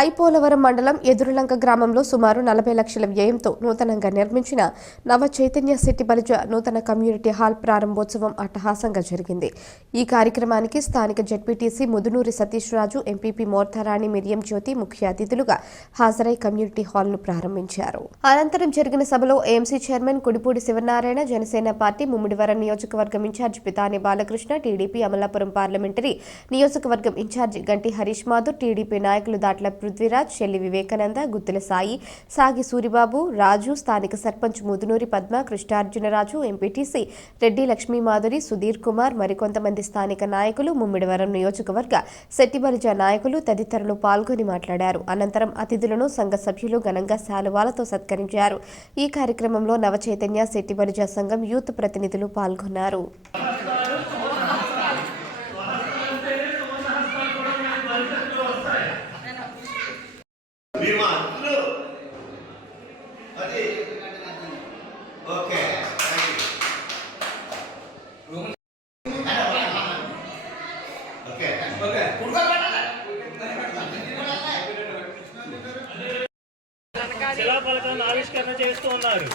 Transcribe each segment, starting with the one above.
ఐపోలవరం మండలం ఎదురులంక గ్రామంలో సుమారు 40 లక్షల వ్యయంతో నూతనంగా నిర్మించిన నవ చైతన్య సిటీ బలిజ నూతన కమ్యూనిటీ హాల్ ప్రారంభోత్సవం అట్టహాసంగా జరిగింది. ఈ కార్యక్రమానికి స్థానిక జెడ్పీటీసీ ముదునూరి సతీష్ రాజు, ఎంపీపీ మోర్తారాణి మిరియం జ్యోతి ముఖ్య అతిథులుగా హాజరై కమ్యూనిటీ హాల్ను ప్రారంభించారు. అనంతరం జరిగిన సభలో AMC chairman Kudipudi Sivanarayana, Janasena party Mummidivaram నియోజకవర్గం incharge Pithani Balakrishna, TDP Amalapuram parliamentary నియోజకవర్గం ఇన్ఛార్జి గంటి హరీష్ మాధవ్, టీడీపీ నాయకులు దాట్ల పృథ్వీరాజ్, చెల్లి వివేకానంద, గుత్తుల సాయి, సాగి సూరిబాబు, రాజు, స్థానిక సర్పంచ్ ముదునూరి పద్మ, కృష్ణార్జునరాజు, ఎంపీటీసీ రెడ్డి లక్ష్మీమాధురి, సుధీర్ కుమార్, మరికొంతమంది స్థానిక నాయకులు, ముమ్మిడివరం నియోజకవర్గ శెట్టిబలిజ నాయకులు తదితరులు పాల్గొని మాట్లాడారు. అనంతరం అతిథులను సంఘ సభ్యులు ఘనంగా శాలువాలతో సత్కరించారు. ఈ కార్యక్రమంలో నవచైతన్య శెట్టిబలిజ సంఘం యూత్ ప్రతినిధులు పాల్గొన్నారు. శిలాఫలకాన్ని ఆవిష్కరణ చేస్తూ ఉన్నారు.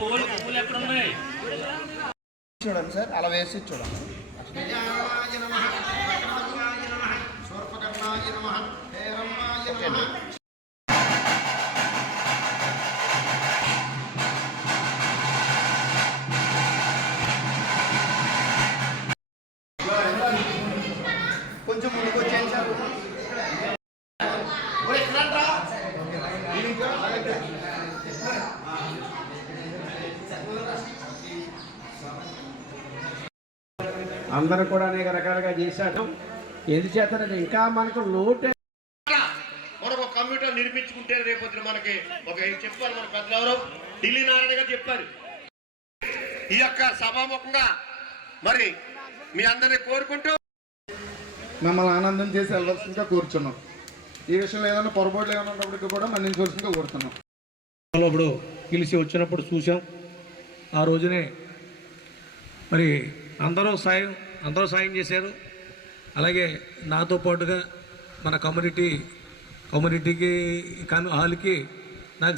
పూలు ఎక్కడ ఉన్నాయి చూడండి సార్, అలా వేసి చూడండి. కొంచెం ముందుకు వచ్చేయండి సార్. అందరూ కూడా అనేక రకాలుగా చేశారు. ఎందుచేతనంటే ఇంకా మనకు లోటు మనకు కంప్యూటర్ నిర్మించుకుంటే రేపు మనకి ఒక చెప్పారు మన పెద్దలెవరో ఢిల్లీ నారాయణ గారు చెప్పారు. ఈ యొక్క సభాముఖంగా మరి మీ అందరినీ కోరుకుంటూ మమ్మల్ని ఆనందం చేసి వెళ్ళవలసిందిగా కూర్చున్నాం. ఈ విషయంలో ఏదైనా పొరపాట్లు ఏమైనా ఉన్నప్పటికీ కూడా మన్నించవలసిందిగా కోరుతున్నాం. ఇప్పుడు పిలిచి వచ్చినప్పుడు చూసాం. ఆ రోజునే మరి అందరూ సాయం చేశారు. అలాగే నాతో పాటుగా మన కమ్యూనిటీకి హాల్కి నాకు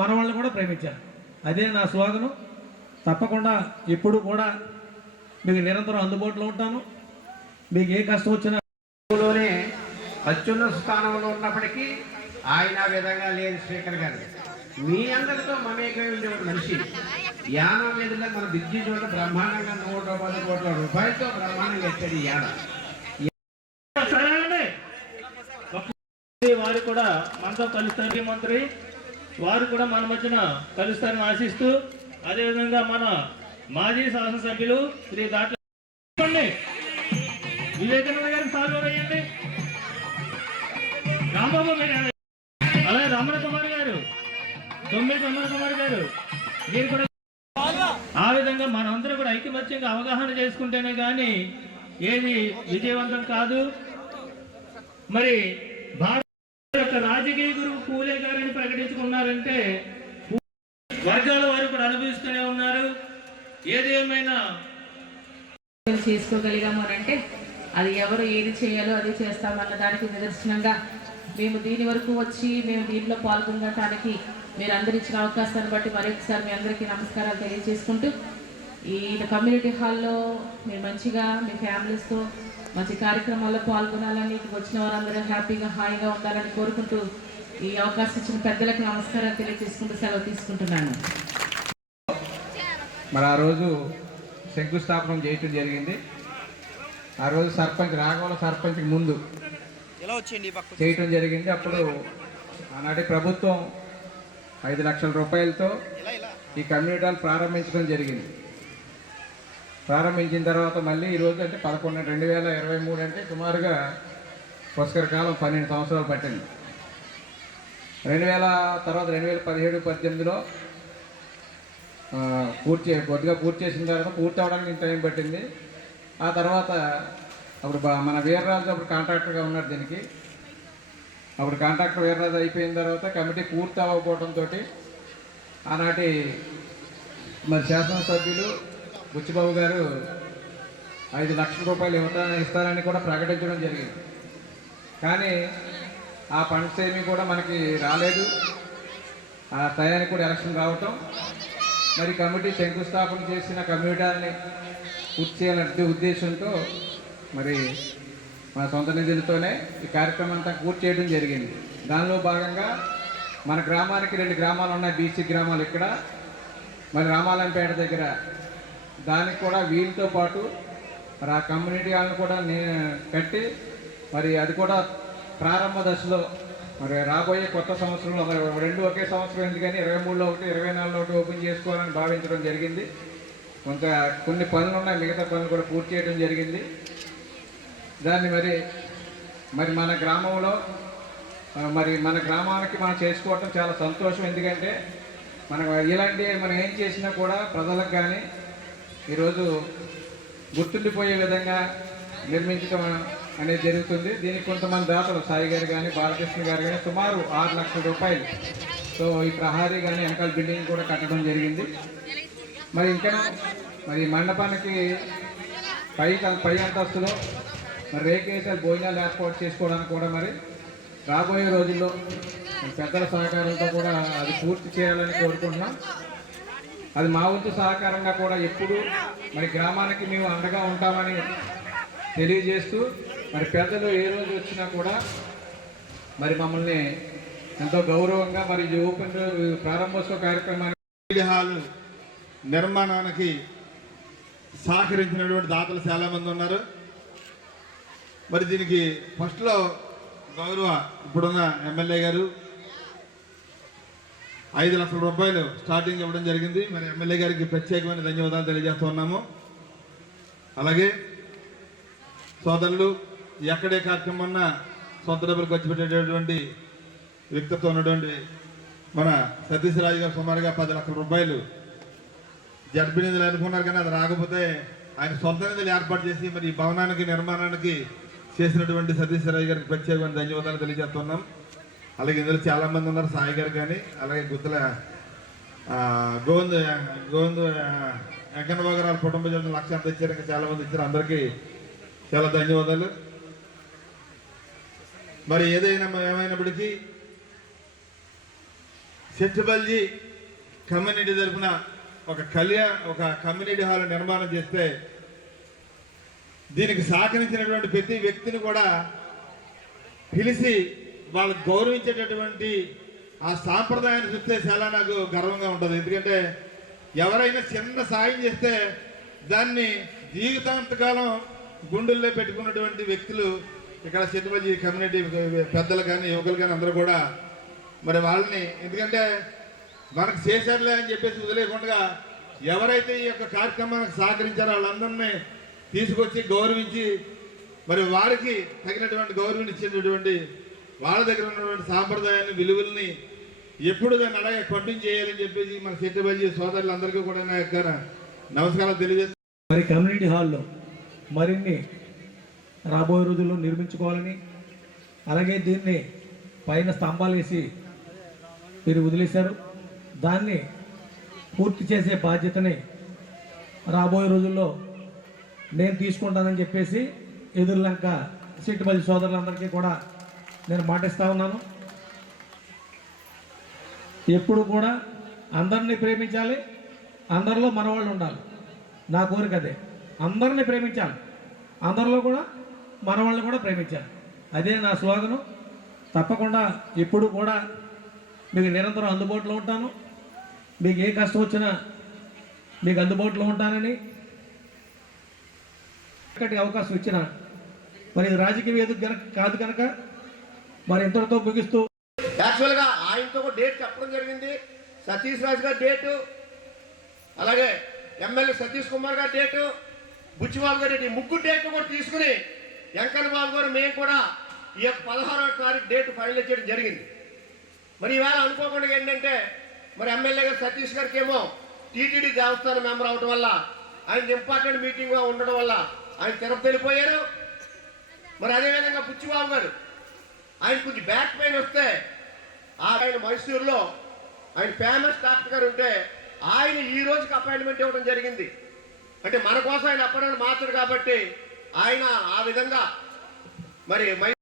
మన వాళ్ళని కూడా ప్రేమించాను. అదే నా స్లోగను. తప్పకుండా ఎప్పుడు కూడా మీకు నిరంతరం అందుబాటులో ఉంటాను. మీకు ఏ కష్టం వచ్చినా అత్యున్నత స్థానంలో ఉన్నప్పటికీ ఆయన విధంగా లేదు స్పీకర్ గారు. మీ అందరితో మమేకమై ఉండే మనిషి యానం మీదుగా మన విద్యుత్ చోట బ్రహ్మాండంగా 110 కోట్ల రూపాయలతో బ్రహ్మాండంగా ఎచ్చాడు ఈ యానం. వారు కూడా మనతో కలుస్తారు. మంత్రి వారు కూడా మన మధ్యన కలుస్తారని ఆశిస్తూ, అదేవిధంగా మన మాజీ శాసనసభ్యులు శ్రీ దాట్ల వివేకానంద గారికి సాల్వ్ అయ్యండి. రాంబాబు గారు, అలాగే రమణ కుమార్ గారు, రమణ కుమార్ గారు, మీరు కూడా ఆ విధంగా మనమందరం కూడా ఐకమత్యంగా అవగాహన చేసుకుంటేనే కానీ ఏది విజయవంతం కాదు. మరి భారత యొక్క రాజకీయ గురువు పూలే గారిని ప్రకటించుకున్నారంటే వర్గాల వారు కూడా అనుభవిస్తూనే ఉన్నారు. ఏది ఏమైనా చేసుకోగలిగాము అని అంటే అది ఎవరు ఏది చేయాలో అది చేస్తామన్న దానికి నిదర్శనంగా మేము దీని వరకు వచ్చి మేము దీంట్లో పాల్గొనడానికి మీరు అందరు ఇచ్చిన అవకాశాన్ని బట్టి మరొకసారి మీ అందరికీ నమస్కారాలు తెలియజేసుకుంటూ, ఈ కమ్యూనిటీ హాల్లో మీరు మంచిగా మీ ఫ్యామిలీస్తో మంచి కార్యక్రమాల్లో పాల్గొనాలని, వచ్చిన వారందరూ హ్యాపీగా హాయిగా ఉండాలని కోరుకుంటూ ఈ అవకాశం ఇచ్చిన పెద్దలకు నమస్కారాలు తెలియజేసుకుంటూ సెలవు తీసుకుంటున్నాను. మరి ఆ రోజు శంకుస్థాపనం చేయటం జరిగింది. ఆ రోజు రాఘవల సర్పంచ్కి ముందు చేయటం జరిగింది. అప్పుడు ఆనాటి ప్రభుత్వం 5 లక్షల రూపాయలతో ఈ కమ్యూనిటీ హాల్ ప్రారంభించడం జరిగింది. ప్రారంభించిన తర్వాత మళ్ళీ ఈరోజు అంటే 2023 అంటే సుమారుగా పుష్కర కాలం 12 సంవత్సరాలు పట్టింది. 2017-18లో పూర్తి చేసిన తర్వాత పూర్తి అవడానికి ఇంత టైం పట్టింది. ఆ తర్వాత అప్పుడు మన వీర్రాజు అప్పుడు కాంట్రాక్టర్గా ఉన్నారు దీనికి. అప్పుడు కాంట్రాక్టర్ వీర్రాజు అయిపోయిన తర్వాత కమిటీ పూర్తి అవ్వకపోవడంతో ఆనాటి మరి శాసనసభ్యులు బుచ్చిబాబు గారు 5 లక్షల రూపాయలు ఇస్తారని కూడా ప్రకటించడం జరిగింది. కానీ ఆ ఫండ్స్ ఏమీ కూడా మనకి రాలేదు. ఆ టయానికి కూడా ఎలక్షన్ రావటం, మరి కమిటీ శంకుస్థాపన చేసిన కమ్యూనిటీని పూర్తి చేయాలనే ఉద్దేశంతో మరి మన సొంత నిధులతోనే ఈ కార్యక్రమం అంతా పూర్తి చేయడం జరిగింది. దానిలో భాగంగా మన గ్రామానికి 2 గ్రామాలు ఉన్నాయి, బీసీ గ్రామాలు ఇక్కడ, మరి రామాలంపేట దగ్గర. దానికి కూడా వీళ్ళతో పాటు మరి ఆ కమ్యూనిటీ వాళ్ళని కూడా కట్టి మరి అది కూడా ప్రారంభ దశలో మరి రాబోయే కొత్త సంవత్సరంలో మరి 2 ఒకే సంవత్సరం ఎందుకని 23లో ఒకటి 24లో ఒకటి ఓపెన్ చేసుకోవాలని భావించడం జరిగింది. కొన్ని పనులు ఉన్నాయి, మిగతా పనులు కూడా పూర్తి చేయడం జరిగింది. దాన్ని మరి మన గ్రామంలో మరి మన గ్రామానికి మనం చేసుకోవటం చాలా సంతోషం. ఎందుకంటే మనం ఏం చేసినా కూడా ప్రజలకు కానీ ఈరోజు గుర్తుండిపోయే విధంగా నిర్మించడం అనేది జరుగుతుంది. దీనికి కొంతమంది దాతలు సాయి గారు కానీ బాలకృష్ణ గారు కానీ సుమారు 6 లక్షల రూపాయలతో ఈ ప్రహారీ కానీ వెనకాల బిల్డింగ్ కూడా కట్టడం జరిగింది. మరి ఇంకా మరి మండపానికి పై అంతస్తులో మరి రేకేసాలు భోజనాలు ఏర్పాటు చేసుకోవడానికి కూడా మరి రాబోయే రోజుల్లో పెద్దల సహకారంతో కూడా అది పూర్తి చేయాలని కోరుకుంటున్నాం. అది మా వంతు సహకారంగా కూడా ఎప్పుడు మరి గ్రామానికి మేము అండగా ఉంటామని తెలియజేస్తూ మరి పెద్దలు ఏ రోజు వచ్చినా కూడా మరి మమ్మల్ని ఎంతో గౌరవంగా మరి ఈ ఓపెన్ ప్రారంభోత్సవ కార్యక్రమాన్ని హాల్ నిర్మాణానికి సహకరించినటువంటి దాతలు చాలామంది ఉన్నారు. మరి దీనికి ఫస్ట్లో గౌరవ ఇప్పుడున్న ఎమ్మెల్యే గారు 5 లక్షల రూపాయలు స్టార్టింగ్ ఇవ్వడం జరిగింది. మరి ఎమ్మెల్యే గారికి ప్రత్యేకమైన ధన్యవాదాలు తెలియజేస్తున్నాము. అలాగే సోదరులు ఎక్కడే కార్యక్రమం ఉన్నా సొంత డబ్బులు ఖర్చు పెట్టేటటువంటి వ్యక్తిత్వం ఉన్నటువంటి మన సతీష్ రాజు గారు సుమారుగా 10 లక్షల రూపాయలు జడ్పీ నిధులు అనుకున్నారు, కానీ అది రాకపోతే ఆయన సొంత నిధులు ఏర్పాటు చేసి మరి ఈ భవనానికి నిర్మాణానికి చేసినటువంటి సతీష్ రాజు గారికి ప్రత్యేకమైన ధన్యవాదాలు తెలియజేస్తున్నాం. అలాగే ఇందులో చాలామంది ఉన్నారు, సాయి గారు కానీ, అలాగే గుత్తల గోవింద్ వెంకన్నబాబు గారు కుటుంబ సభ్యులు 1 లక్ష అంత ఇచ్చారు, ఇంకా చాలామంది ఇచ్చారు. అందరికీ చాలా ధన్యవాదాలు. మరి ఏమైనప్పటికీ సెట్టిబల్జీ కమ్యూనిటీ తరఫున ఒక కమ్యూనిటీ హాల్ నిర్మాణం చేస్తే దీనికి సహకరించినటువంటి ప్రతి వ్యక్తిని కూడా పిలిచి వాళ్ళకు గౌరవించేటటువంటి ఆ సాంప్రదాయాన్ని చూస్తే చాలా నాకు గర్వంగా ఉంటుంది. ఎందుకంటే ఎవరైనా చిన్న సాయం చేస్తే దాన్ని జీవితాంతకాలం గుండెల్లో పెట్టుకున్నటువంటి వ్యక్తులు ఇక్కడ సెట్టిబల్జీ కమ్యూనిటీ పెద్దలు కానీ యువకులు కానీ అందరూ కూడా మరి వాళ్ళని, ఎందుకంటే మనకు చేశారులే అని చెప్పేసి వదిలేకుండా ఎవరైతే ఈ యొక్క కార్యక్రమానికి సహకరించారో వాళ్ళందరినీ తీసుకొచ్చి గౌరవించి మరి వారికి తగినటువంటి గౌరవం ఇచ్చేటటువంటి వాళ్ళ దగ్గర ఉన్నటువంటి సాంప్రదాయాన్ని విలువల్ని ఎప్పుడు దాన్ని అలాగే కంటిన్యూ చేయాలని చెప్పేసి మన సెట్టిబల్జీ సోదరులందరికీ కూడా నా యొక్క నమస్కారాలు తెలియజేస్తాను. మరి కమ్యూనిటీ హాల్లో మరిన్ని రాబోయే రోజుల్లో నిర్మించుకోవాలని, అలాగే దీన్ని పైన స్తంభాలు వేసి మీరు వదిలేశారు, దాన్ని పూర్తి చేసే బాధ్యతని రాబోయే రోజుల్లో నేను తీసుకుంటానని చెప్పేసి ఎదురులంక సెట్టిబల్జీ సోదరులందరికీ కూడా నేను మాటిస్తా ఉన్నాను. ఎప్పుడు కూడా అందరినీ ప్రేమించాలి, అందరిలో మనవాళ్ళు ఉండాలి. నా కోరిక అదే, అందరినీ ప్రేమించాలి, అందరిలో కూడా మనవాళ్ళని కూడా ప్రేమించాలి. అదే నా స్లోగను. తప్పకుండా ఎప్పుడు కూడా మీకు నిరంతరం అందుబాటులో ఉంటాను. మీకు ఏ కష్టం వచ్చినా మీకు అందుబాటులో ఉంటానని అవకాశం ఇచ్చిన మరి ఇది రాజకీయ వేదిక కాదు కనుక మరి ఇంతటితో ముగిస్తూ యాక్చువల్గా ఆయనతో ఒక డేట్ చెప్పడం జరిగింది. సతీష్ రాజు గారి డేటు, అలాగే ఎమ్మెల్యే సతీష్ కుమార్ గారి డేటు, బుచ్చిబాబు గారి డేట్, 3 డేట్లు కూడా తీసుకుని వెంకన్న బాబు గారు మేము కూడా ఈ యొక్క 16వ తారీఖు డేట్ ఫైనల్ చేయడం జరిగింది. మరి ఈవేళ అనుకోకుండా ఏంటంటే మరి ఎమ్మెల్యే గారు సతీష్ గారికి ఏమో టీటీడీ దేవస్థానం మెంబర్ అవడం వల్ల ఆయన ఇంపార్టెంట్ మీటింగ్గా ఉండడం వల్ల ఆయన తిరుపతి వెళ్ళిపోయారు. మరి అదేవిధంగా బుచ్చిబాబు గారు ఆయన కొంచెం బ్యాక్ పెయిన్ వస్తే ఆయన మైసూరులో ఆయన ఫేమస్ డాక్టర్ గారు ఉంటే ఆయన ఈ రోజుకి అపాయింట్మెంట్ ఇవ్వడం జరిగింది. అంటే మన కోసం ఆయన అపాయింట్మెంట్ మార్చాడు కాబట్టి ఆయన ఆ విధంగా మరి